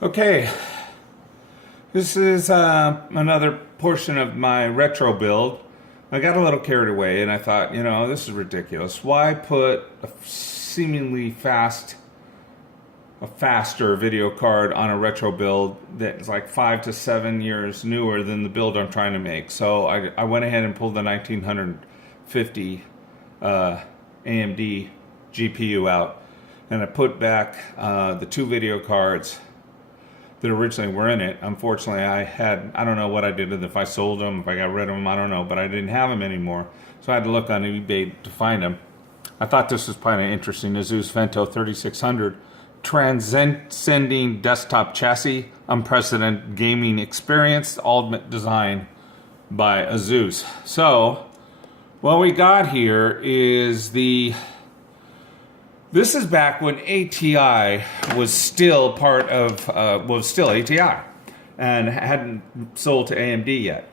Okay, this is another portion of my retro build. I got a little carried away and I thought, this is ridiculous. Why put a seemingly faster video card on a retro build that's like 5 to 7 years newer than the build I'm trying to make? So I went ahead and pulled the 1950 AMD GPU out, and I put back the two video cards that originally were in it. Unfortunately, I don't know what I did, if I sold them, if I got rid of them, I don't know, but I didn't have them anymore. So I had to look on eBay to find them. I thought this was kind of interesting. Asus Vento 3600 transcending desktop chassis, unprecedented gaming experience, ultimate design by Asus. So what we got here is this is back when ATI was still still ATI and hadn't sold to AMD yet.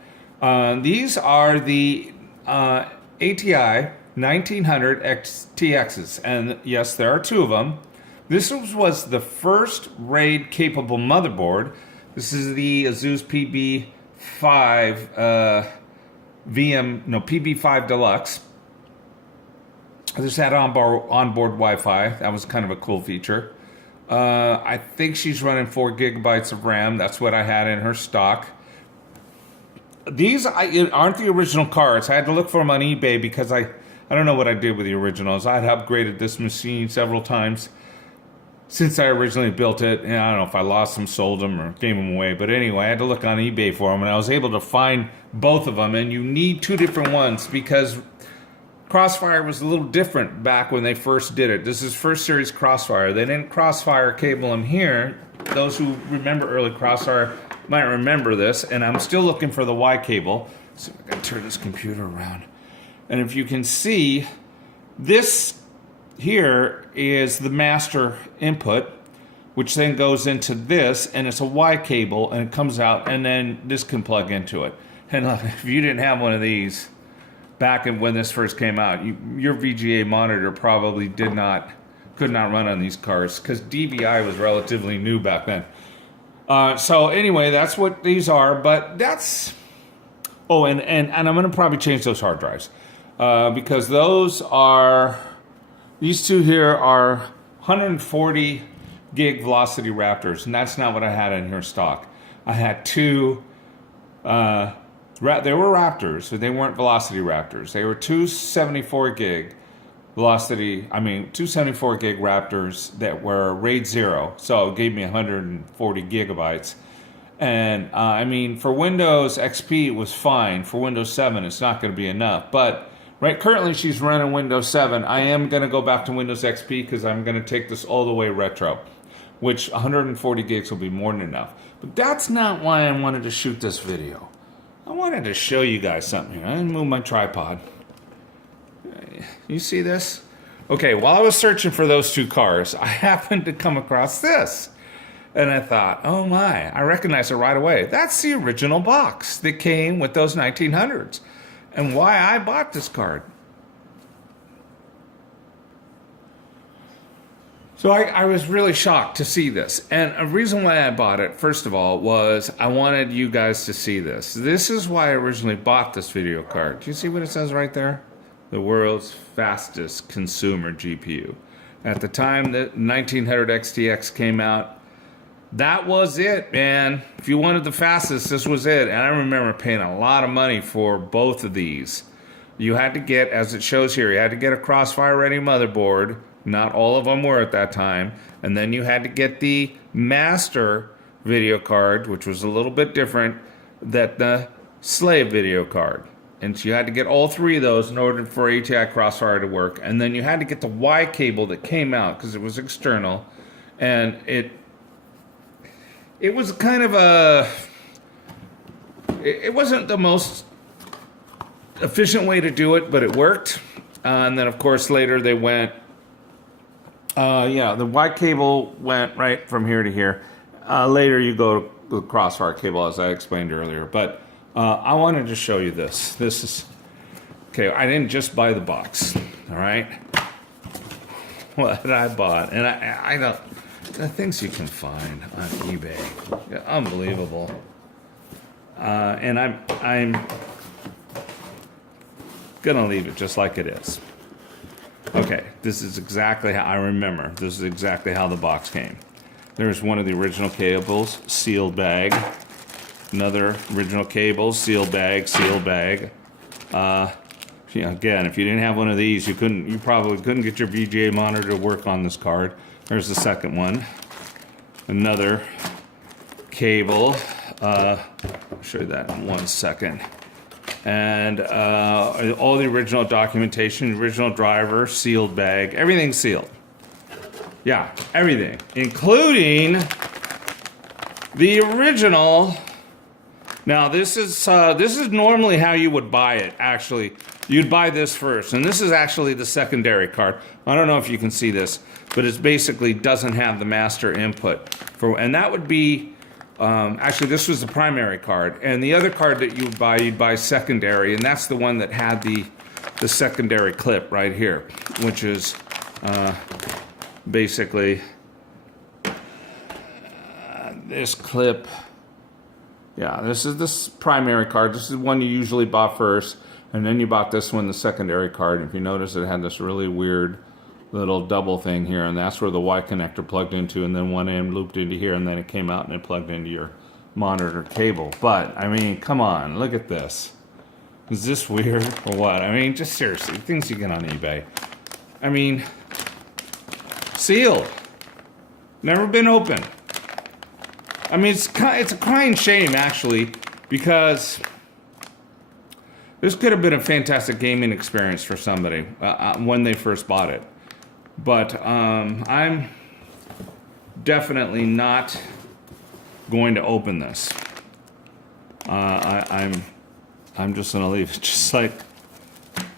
These are the ATI 1900 XTXs, and yes, there are two of them. This was the first RAID capable motherboard. This is the Asus PB5 PB5 Deluxe. This had onboard Wi-Fi. That was kind of a cool feature. I think she's running 4 gigabytes of RAM. That's what I had in her stock. These aren't the original cards. I had to look for them on eBay because I don't know what I did with the originals. I had upgraded this machine several times since I originally built it. And I don't know if I lost them, sold them, or gave them away. But anyway, I had to look on eBay for them, and I was able to find both of them. And you need two different ones because Crossfire was a little different back when they first did it. This is first series Crossfire. They didn't Crossfire cable them here. Those who remember early Crossfire might remember this, and I'm still looking for the Y cable. So I gotta turn this computer around. And if you can see, this here is the master input, which then goes into this, and it's a Y cable, and it comes out, and then this can plug into it. And look, if you didn't have one of these back when this first came out, your VGA monitor probably could not run on these cards because DVI was relatively new back then. So anyway, that's what these are. But that's and I'm going to probably change those hard drives because these two here are 140 gig Velocity Raptors, and that's not what I had in here stock. I had two. They were Raptors, so they weren't Velocity Raptors. They were 274 gig 274 gig Raptors that were RAID 0, so it gave me 140 gigabytes. And for Windows XP, it was fine. For Windows 7, it's not going to be enough. But currently, she's running Windows 7. I am going to go back to Windows XP because I'm going to take this all the way retro, which 140 gigs will be more than enough. But that's not why I wanted to shoot this video. I wanted to show you guys something here. I didn't move my tripod. You see this? Okay, while I was searching for those two cars, I happened to come across this. And I thought, oh my, I recognize it right away. That's the original box that came with those 1900s. And why I bought this card. So I was really shocked to see this. And a reason why I bought it, first of all, was I wanted you guys to see this. This is why I originally bought this video card. Do you see what it says right there? The world's fastest consumer GPU. At the time that 1900 XTX came out, that was it, man. If you wanted the fastest, this was it. And I remember paying a lot of money for both of these. You had to get, as it shows here, you had to get a Crossfire ready motherboard. Not all of them were at that time. And then you had to get the master video card, which was a little bit different than the slave video card. And so you had to get all three of those in order for ATI Crossfire to work. And then you had to get the Y cable that came out because it was external. And it was kind of it wasn't the most efficient way to do it, but it worked. And then, of course, later they went, the Y cable went right from here to here. Later you go to the Crossfire cable, as I explained earlier. But I wanted to show you this. This is, okay, I didn't just buy the box, all right? What I bought. And I don't, the things you can find on eBay. Yeah, unbelievable. And I'm gonna leave it just like it is. Okay, this is exactly how I remember. This is exactly how the box came. There's one of the original cables, sealed bag. Another original cable, sealed bag, sealed bag. Again, if you didn't have one of these, you probably couldn't get your VGA monitor to work on this card. There's the second one. Another cable. I'll show you that in 1 second. And all the original documentation, original driver, sealed bag, everything's sealed. Yeah, everything, including the original. Now this is normally how you would buy it. Actually, you'd buy this first, and this is actually the secondary card. I don't know if you can see this, but it basically doesn't have the master input for, and that would be. Actually, this was the primary card, and the other card that you'd buy secondary, and that's the one that had the secondary clip right here, which is basically this clip. Yeah, this is this primary card. This is the one you usually bought first, and then you bought this one, the secondary card. If you notice, it had this really weird little double thing here, and that's where the Y connector plugged into, and then one end looped into here, and then it came out and it plugged into your monitor cable. But I mean, come on, look at this. Is this weird or what? I mean, just seriously, things you get on eBay. I mean, sealed, never been opened. I mean, it's a crying shame actually, because this could have been a fantastic gaming experience for somebody when they first bought it. But I'm definitely not going to open this. I'm just gonna leave it just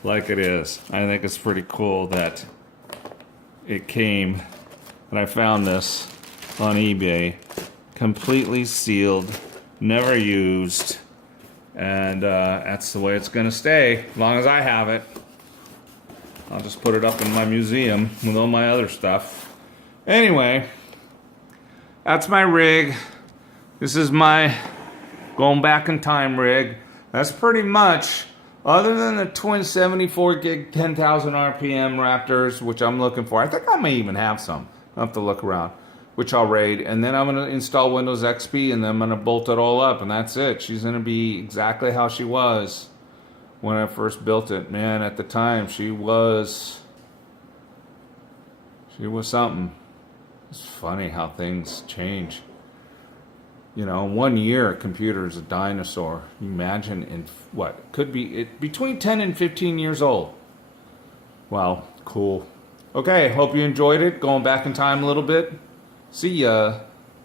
like it is. I think it's pretty cool that it came, and I found this on eBay, completely sealed, never used, and that's the way it's gonna stay as long as I have it. I'll just put it up in my museum with all my other stuff. Anyway, that's my rig. This is my going back in time rig. That's pretty much, other than the twin 74 gig 10,000 RPM Raptors, which I'm looking for. I think I may even have some. I'll have to look around, which I'll raid. And then I'm going to install Windows XP, and then I'm going to bolt it all up, and that's it. She's going to be exactly how she was when I first built it. Man, at the time, she was something. It's funny how things change. You know, 1 year, a computer is a dinosaur. You imagine in what could be between 10 and 15 years old. Wow, cool. Okay, hope you enjoyed it. Going back in time a little bit. See ya.